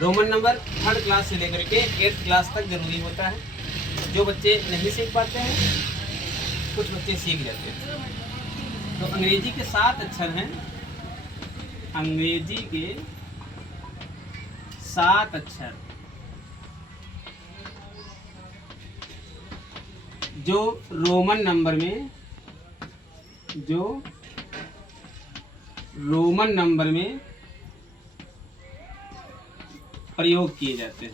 Roman number 3rd class से लेकर के 8th क्लास तक जरूरी होता है। जो बच्चे नहीं सीख पाते हैं, कुछ बच्चे सीख जाते हैं। तो अंग्रेजी के 7 अक्षर हैं। अंग्रेजी के 7 अक्षर जो रोमन नंबर में प्रयोग किए जाते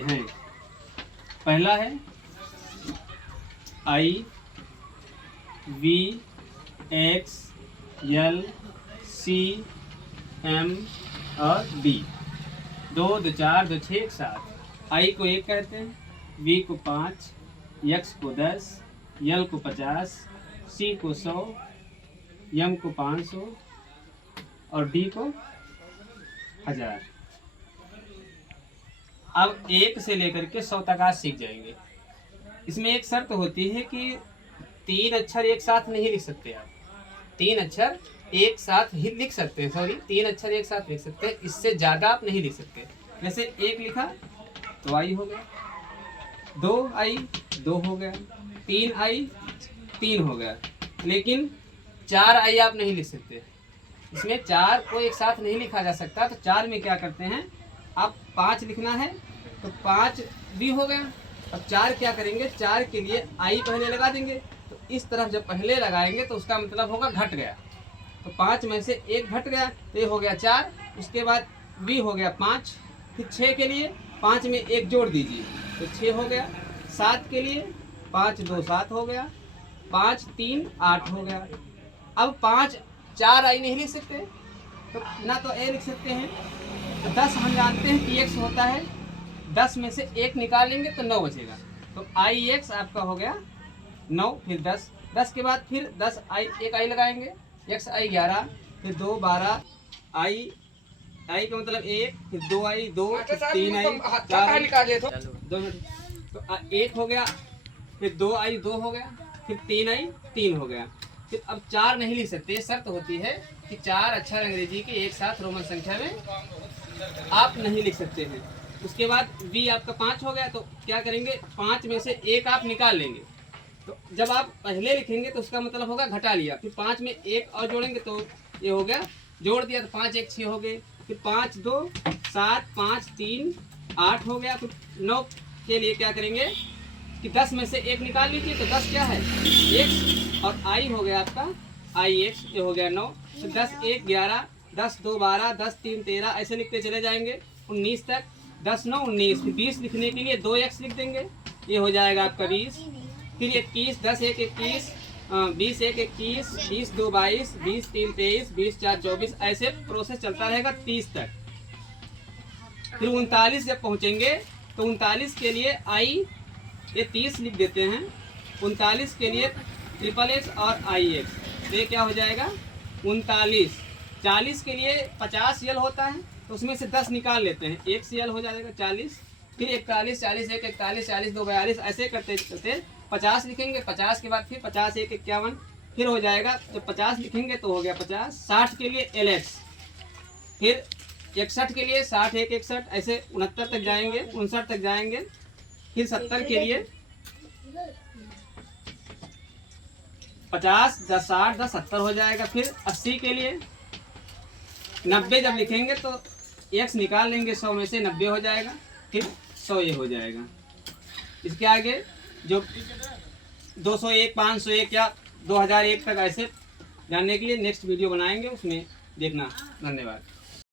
हैं। पहला है I, V, X, L, C, M और D। 2, 2, 4, 2, 6, 7। I को 1 कहते हैं, V को 5, X को 10, L को 50, C को 100, M को 500 और D को 1000। अब 1 से लेकर के 100 तक आज सीख जाएंगे। इसमें एक शर्त होती है कि 3 अक्षर एक साथ नहीं लिख सकते आप। 3 अक्षर एक साथ ही लिख सकते हैं, 3 अक्षर एक साथ लिख सकते हैं, इससे ज़्यादा आप नहीं लिख सकते। जैसे 1 लिखा तो आई हो गया, 2 आई 2 हो गया, 3 आई 3 हो गया, लेकिन 4 आई आप नहीं लिख सकते। इसमें 4 को एक साथ नहीं लिखा जा सकता। तो 4 में क्या करते हैं, आप 5 लिखना है तो 5 भी हो गया। अब 4 क्या करेंगे, 4 के लिए आई पहले लगा देंगे। तो इस तरफ जब पहले लगाएंगे तो उसका मतलब होगा घट गया। तो 5 में से 1 घट गया तो ये हो गया 4। उसके बाद भी हो गया 5। फिर 6 के लिए 5 में 1 जोड़ दीजिए तो 6 हो गया। 7 के लिए 5 2 7 हो गया, 5 3 8 हो गया। अब 5 4 आई नहीं लिख सकते तो ना तो ए लिख सकते हैं। तो 10 हम जानते हैं कि x होता है, 10 में से 1 निकालेंगे तो 9 बचेगा। तो आई एक्स आपका हो गया 9। फिर 10 के बाद फिर 10 आई 1 आई लगाएंगे, x आई 11, फिर 2 12, आई का मतलब 1, फिर 2 आई 2, 3 आई 4, 2 मिनट। तो 1 हो गया, फिर 2 आई 2 हो गया, फिर 3 आई 3 हो गया। फिर अब 4 नहीं लिख सकते। शर्त होती है कि 4 अक्षर अंग्रेजी के एक साथ रोमन संख्या में आप नहीं लिख सकते हैं। उसके बाद V आपका 5 हो गया तो क्या करेंगे, 5 में से 1 आप निकाल लेंगे। तो जब आप पहले लिखेंगे तो उसका मतलब होगा घटा लिया। फिर 5 में 1 और जोड़ेंगे तो ये हो गया, जोड़ दिया तो 5 1 6 हो गए। फिर 5 2 7, 5 3 8 हो गया। फिर 9 के लिए क्या करेंगे कि 10 में से 1 निकाल लीजिए। तो 10 क्या है, x और i हो गया आपका आई एक्स, ये हो गया 9। तो 10 1 11, 10 2 12, 10 3 13, ऐसे लिखते चले जाएंगे 19 तक। 10 9 19। फिर 20 लिखने के लिए 2x लिख देंगे, ये हो जाएगा आपका 20। फिर 21, 10 1 21, 20 1 21, 20 2 22, 20 3 23, 20 4 24, ऐसे प्रोसेस चलता रहेगा 30 तक। फिर 39 जब पहुंचेंगे तो 39 के लिए आई ये 30 लिख देते हैं। 39 के लिए SSS और IX, तो ये क्या हो जाएगा 39। 40 के लिए 50 यल होता है तो उसमें से 10 निकाल लेते हैं, 1 से यल हो जाएगा 40। फिर 41 40 1 41, 40 2 42, ऐसे करते करते 50 लिखेंगे। 50 के बाद फिर 50 1 51, फिर हो जाएगा। जब 50 लिखेंगे तो हो गया 50। 60 के लिए LX, फिर 61 के लिए 60 1 61, ऐसे 69 तक जाएंगे, 59 तक जाएंगे। फिर 70 के लिए 50 10 60 10 70 हो जाएगा। फिर 80 के लिए 90 जब लिखेंगे तो x निकाल लेंगे, 100 में से 90 हो जाएगा, फिर 100 ये हो जाएगा। इसके आगे जो 201 501 या 2001 तक ऐसे जानने के लिए नेक्स्ट वीडियो बनाएंगे, उसमें देखना। धन्यवाद।